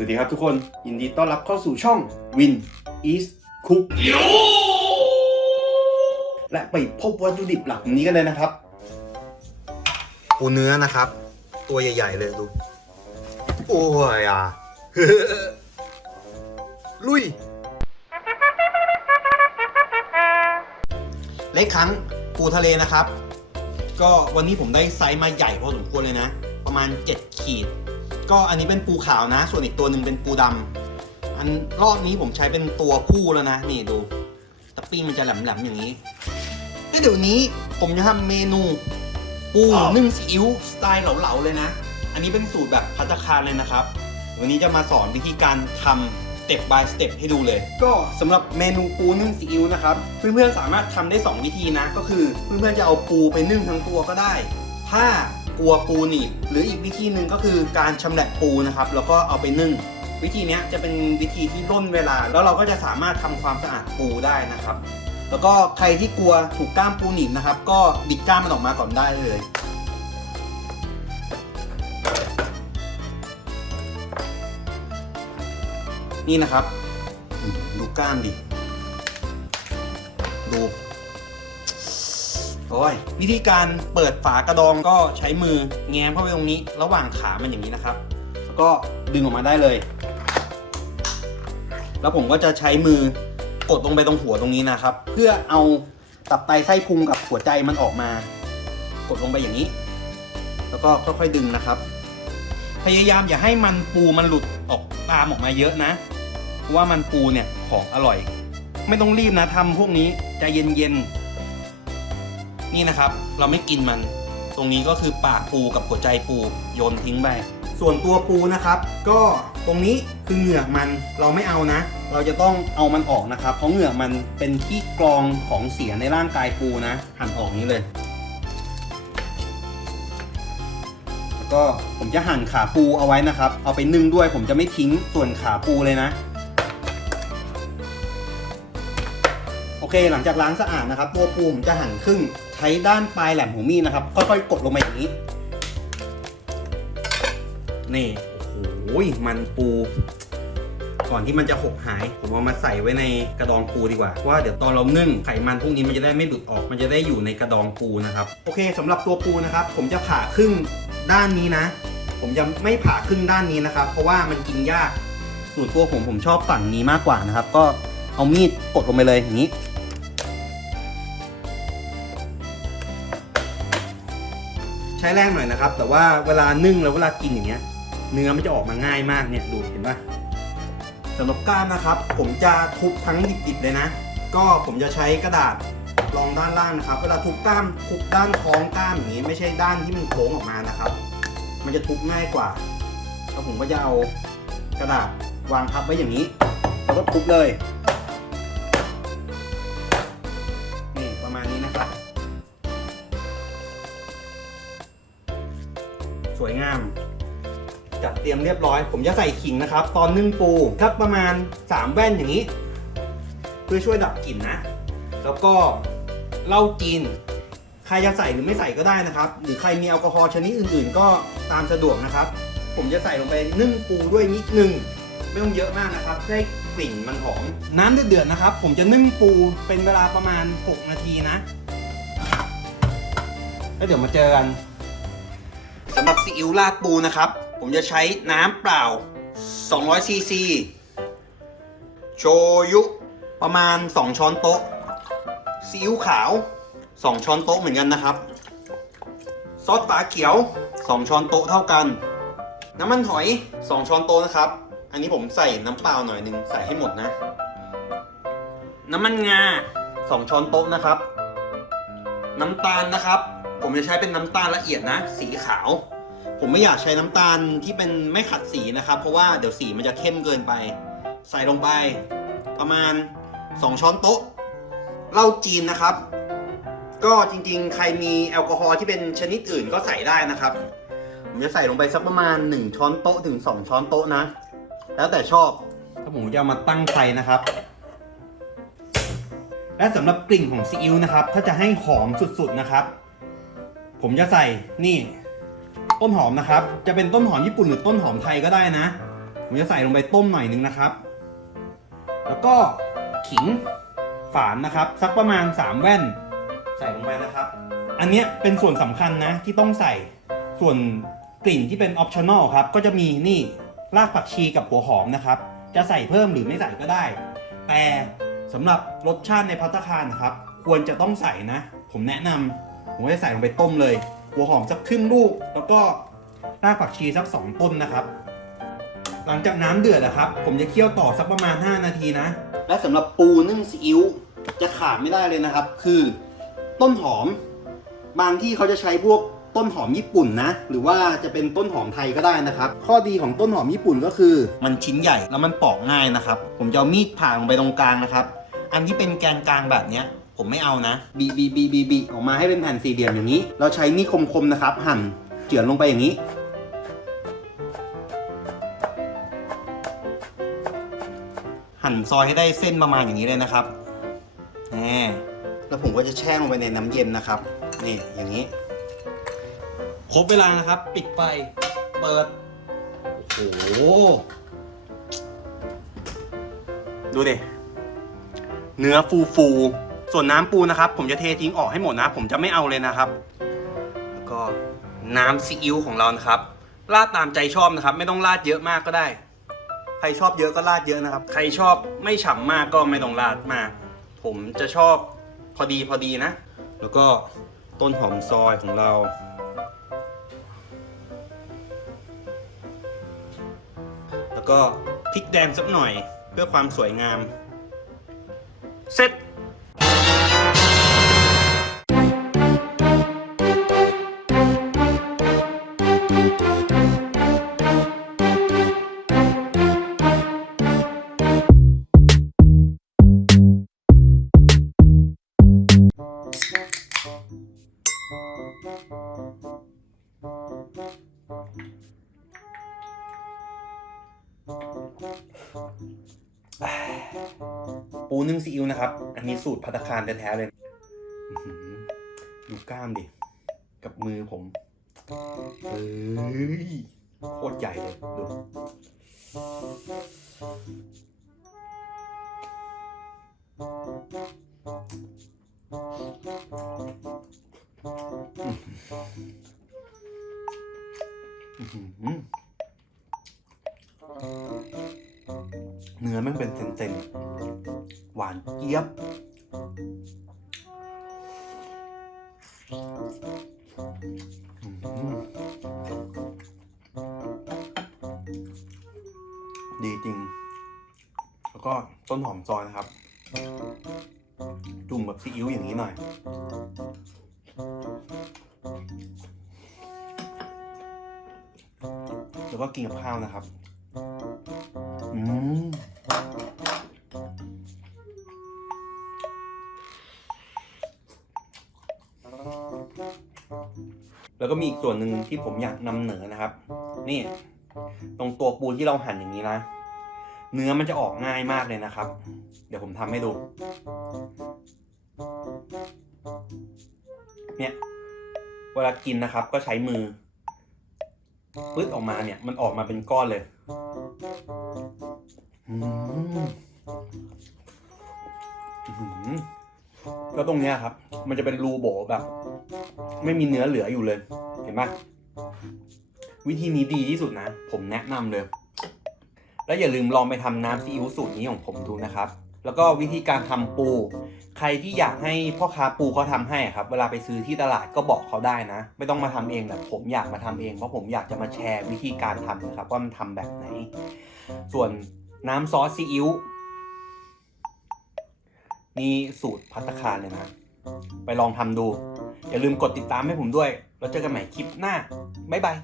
สวัสดีครับทุกคนยินดีต้อนรับเข้าสู่ช่อง Win East Cook และไปพบวัตถุดิบหลักนี้กันเลยนะครับ ปูเนื้อนะครับ ตัวใหญ่ๆเลยดู โอ้ยอะ ลุย เล็กครั้งปูทะเลนะครับ ก็วันนี้ผมได้ไซส์มาใหญ่พอสมควรเลยนะ ประมาณ 7 ขีด ก็อันนี้เป็นปูขาวนะ ส่วนอีกตัวหนึ่งเป็นปูดำอันรอบนี้ผมใช้เป็นตัวผู้แล้วนะ นี่ดูตะปิ้งมันจะแหลมๆอย่างนี้แล้วเดี๋ยวนี้ผมจะทำเมนูปูนึ่งซีอิ๊วสไตล์เหลาๆเลยนะ อันนี้เป็นสูตรแบบพัตตาคารเลยนะครับ วันนี้จะมาสอนวิธีการทำสเต็ป by สเต็ปให้ดูเลย ก็สำหรับเมนูปูนึ่งซีอิ๊วนะครับ เพื่อนๆสามารถทำได้ 2 วิธีนะ ก็คือเพื่อนๆจะเอาปูไปนึ่งทั้งตัวก็ได้ ถ้า กลัวปูหนีบหรืออีกวิธีหนึ่งก็คือการชำแหละปูนะครับ แล้วก็เอาไปนึ่ง วิธีนี้จะเป็นวิธีที่ร่นเวลา แล้วเราก็จะสามารถทำความสะอาดปูได้นะครับ แล้วก็ใครที่กลัวถูกกล้ามปูหนีบนะครับ ก็บิดกล้ามมันออกมาก่อนได้เลยนี่นะครับ ดูกล้ามดิ ดู โอ้ยวิธีการเปิดฝากระดองก็ใช้มือแง้มเข้าไปตรงนี้ ระหว่างขามันอย่างนี้นะครับ แล้วก็ดึงออกมาได้เลย แล้วผมก็จะใช้มือกดลงไปตรงหัวตรงนี้นะครับ เพื่อเอาตับไตไส้พุงกับหัวใจมันออกมา กดลงไปอย่างนี้ แล้วก็ค่อยๆดึงนะครับ พยายามอย่าให้มันปูมันหลุดออกตามออกมาเยอะนะเพราะว่ามันปูเนี่ยของอร่อย ไม่ต้องรีบนะทำพวกนี้ใจเย็นๆ นี่นะครับ เราไม่กินมัน ตรงนี้ก็คือปากปูกับหัวใจปูโยนทิ้งไปส่วนตัวปูนะครับ ก็ตรงนี้คือเหงือกมันเราไม่เอานะ เราจะต้องเอามันออกนะครับ เพราะเหงือกมันเป็นที่กรองของเสียในร่างกายปูนะ หั่นออกนี้เลยแล้วก็ผมจะหั่นขาปูเอาไว้นะครับ เอาไปนึ่งด้วยผมจะไม่ทิ้งส่วนขาปูเลยนะ เค หลังจากล้างสะอาดนะครับ ตัวปูผมจะหั่นครึ่งใช้ด้านปลายแหลมของมีดนะครับ ค่อยๆ กดลงมาอย่างนี้ นี่โอ้โหมันปู ก่อนที่มันจะหกหาย ผมเอามาใส่ไว้ในกระดองปูดีกว่าว่าเดี๋ยวตอนเรานึ่งไขมันพวกนี้มันจะได้ไม่หลุดออก มันจะได้อยู่ในกระดองปูนะครับ โอเคสำหรับตัวปูนะครับ ผมจะผ่าครึ่งด้านนี้นะ ผมจะไม่ผ่าครึ่งด้านนี้นะครับ เพราะว่ามันกินยากส่วนตัวผมผมชอบฝั่งนี้มากกว่านะครับ ก็เอามีดกดลงไปเลยอย่างนี้ ใช้แรงหน่อยนะครับ แต่ว่าเวลานึ่งแล้วเวลากินอย่างเงี้ย เนื้อมันจะออกมาง่ายมากเนี่ยดูเห็นปะสำหรับกล้ามนะครับ ผมจะทุบทั้งดิบๆเลยนะ ก็ผมจะใช้กระดาษรองด้านล่างนะครับ เวลาทุบกล้ามทุบด้านท้องกล้ามอย่างนี้ ไม่ใช่ด้านที่มันโค้งออกมานะครับ มันจะทุบง่ายกว่าแล้วผมก็จะเอากระดาษวางทับไว้อย่างนี้ แล้วก็ทุบเลย งาม จัดเตรียมเรียบร้อย ผมจะใส่ขิงนะครับ ตอนนึ่งปูสักประมาณ 3 แว่นอย่างนี้ เพื่อช่วยดับกลิ่นนะ แล้วก็เหล้าจีนใครจะใส่หรือไม่ใส่ก็ได้นะครับ หรือใครมีแอลกอฮอล์ชนิดอื่น ๆ ก็ตามสะดวกนะครับ ผมจะใส่ลงไปนึ่งปูด้วยนิดนึงไม่ต้องเยอะมากนะครับให้กลิ่นมันหอมน้ำเดือดๆนะครับ ผมจะนึ่งปูเป็นเวลาประมาณ 6 นาทีนะแล้วเดี๋ยวมาเจอกัน สำหรับซีอิ๊วราดปูนะครับ ผมจะใช้น้ำเปล่า 200ซีซีโชยุประมาณ 2 ช้อนโต๊ะซีอิ๊วขาว 2 ช้อนโต๊ะเหมือนกันนะครับ ซอสฝาเขียว 2 ช้อนโต๊ะเท่ากัน น้ำมันหอย 2 ช้อนโต๊ะนะครับ อันนี้ผมใส่น้ำเปล่าหน่อยหนึ่งใส่ให้หมดนะ น้ำมันงา 2 ช้อนโต๊ะนะครับ น้ำตาลนะครับ ผมจะใช้เป็นน้ำตาลละเอียดนะ สีขาว ผมไม่อยากใช้น้ำตาลที่เป็นไม่ขัดสีนะครับ เพราะว่าเดี๋ยวสีมันจะเข้มเกินไป ใส่ลงไป ประมาณ 2 ช้อนโต๊ะเหล้าจีนนะครับ ก็จริงๆ ใครมีแอลกอฮอล์ที่เป็นชนิดอื่นก็ใส่ได้นะครับ ผมจะใส่ลงไปสักประมาณ 1 ช้อนโต๊ะถึง 2 ช้อนโต๊ะนะ แล้วแต่ชอบถ้าผมจะมาตั้งไฟนะครับและสำหรับกลิ่นของซีอิ๊วนะครับ ถ้าจะให้หอมสุดๆนะครับ ผมจะใส่นี่ ต้นหอมนะครับ จะเป็นต้นหอมญี่ปุ่นหรือต้นหอมไทยก็ได้นะ ผมจะใส่ลงไปต้มหน่อยนึงนะครับ แล้วก็ขิงฝานนะครับ สักประมาณ 3 แว่น ใส่ลงไปนะครับ อันนี้เป็นส่วนสำคัญนะที่ต้องใส่ส่วนกลิ่นที่เป็นออปชั่นอลครับ ก็จะมีนี่รากผักชีกับหัวหอมนะครับ จะใส่เพิ่มหรือไม่ใส่ก็ได้ แต่สำหรับรสชาติในพัตตาคารนะครับ ควรจะต้องใส่นะ ผมแนะนำ ผมจะใส่ลงไปต้มเลย หัวหอมสักครึ่งลูก แล้วก็รากผักชีสักสองต้นนะครับ หลังจากน้ำเดือดนะครับ ผมจะเคี่ยวต่อสักประมาณ 5 นาทีนะ และสำหรับปูนึ่งซีอิ๊วจะขาดไม่ได้เลยนะครับ คือต้นหอม บางที่เขาจะใช้พวกต้นหอมญี่ปุ่นนะ หรือว่าจะเป็นต้นหอมไทยก็ได้นะครับ ข้อดีของต้นหอมญี่ปุ่นก็คือ มันชิ้นใหญ่แล้วมันปอกง่ายนะครับ ผมจะเอามีดผ่าลงไปตรงกลางนะครับ อันที่เป็นแกนกลางแบบเนี้ย ผมไม่เอานะบีบีบีบีบีออกมาให้เป็นแผ่นสี่เหลี่ยมอย่างนี้ เราใช้มีดคมๆนะครับ หั่นเจือนลงไปอย่างนี้ หั่นซอยให้ได้เส้นประมาณอย่างนี้เลยนะครับนี่แล้วผมก็จะแช่ลงไปในน้ำเย็นนะครับ นี่อย่างนี้ ครบเวลานะครับ ปิดไฟเปิด โอ้โห ดูดิ เนื้อฟูฟู ส่วนน้ำปูนะครับ ผมจะเททิ้งออกให้หมดนะ ผมจะไม่เอาเลยนะครับ แล้วก็น้ำซีอิ๊วของเรานะครับราดตามใจชอบนะครับ ไม่ต้องราดเยอะมากก็ได้ ใครชอบเยอะก็ราดเยอะนะครับ ใครชอบไม่ฉ่ำมากก็ไม่ต้องราดมาก ผมจะชอบพอดีพอดีนะ แล้วก็ต้นหอมซอยของเราแล้วก็พริกแดงสักหน่อยเพื่อความสวยงาม เสร็จ ปูนึ่งซีอิ๊วนะครับ อันนี้สูตรพัตตาคารแท้ๆเลยอื้อหือดูกล้ามดิ กับมือผมเฮ้ยโคตรใหญ่เลยดูอื้อหือเนื้อมันเป็นเซนๆ หวานเจี๊ยบ ดีจริง แล้วก็ต้นหอมซอยนะครับ จุ่มแบบซีอิ๊วอย่างนี้หน่อยแล้วก็กินกับข้าวนะครับ อืม แล้วก็มีอีกส่วนหนึ่งที่ผมอยากนำเหนอนะครับ นี่ ตรงตัวปูที่เราหั่นอย่างนี้นะ เนื้อมันจะออกง่ายมากเลยนะครับ เดี๋ยวผมทำให้ดู เนี่ย เวลากินนะครับ ก็ใช้มือปึ๊ดออกมาเนี่ย มันออกมาเป็นก้อนเลยอืมหือแล้วตรงเนี้ยครับ มันจะเป็นรูโบแบบ ไม่มีเนื้อเหลืออยู่เลย เห็นปะวิธีนี้ดีที่สุดนะ ผมแนะนำเลย แล้วอย่าลืมลองไปทำน้ำซีอิ๊วสูตรนี้ของผมดูนะครับ แล้วก็วิธีการทำปู ใครที่อยากให้พ่อค้าปูเขาทำให้ครับ เวลาไปซื้อที่ตลาดก็บอกเขาได้นะ ไม่ต้องมาทำเองแต่ผมอยากมาทำเองเพราะผมอยากจะมาแชร์วิธีการทำนะครับว่ามันทำแบบไหน ส่วนน้ำซอสซีอิ๊วนี่สูตรพัตตาคารเลยนะ ไปลองทำดู อย่าลืมกดติดตามให้ผมด้วย แล้วเจอกันใหม่คลิปหน้า บ๊ายบาย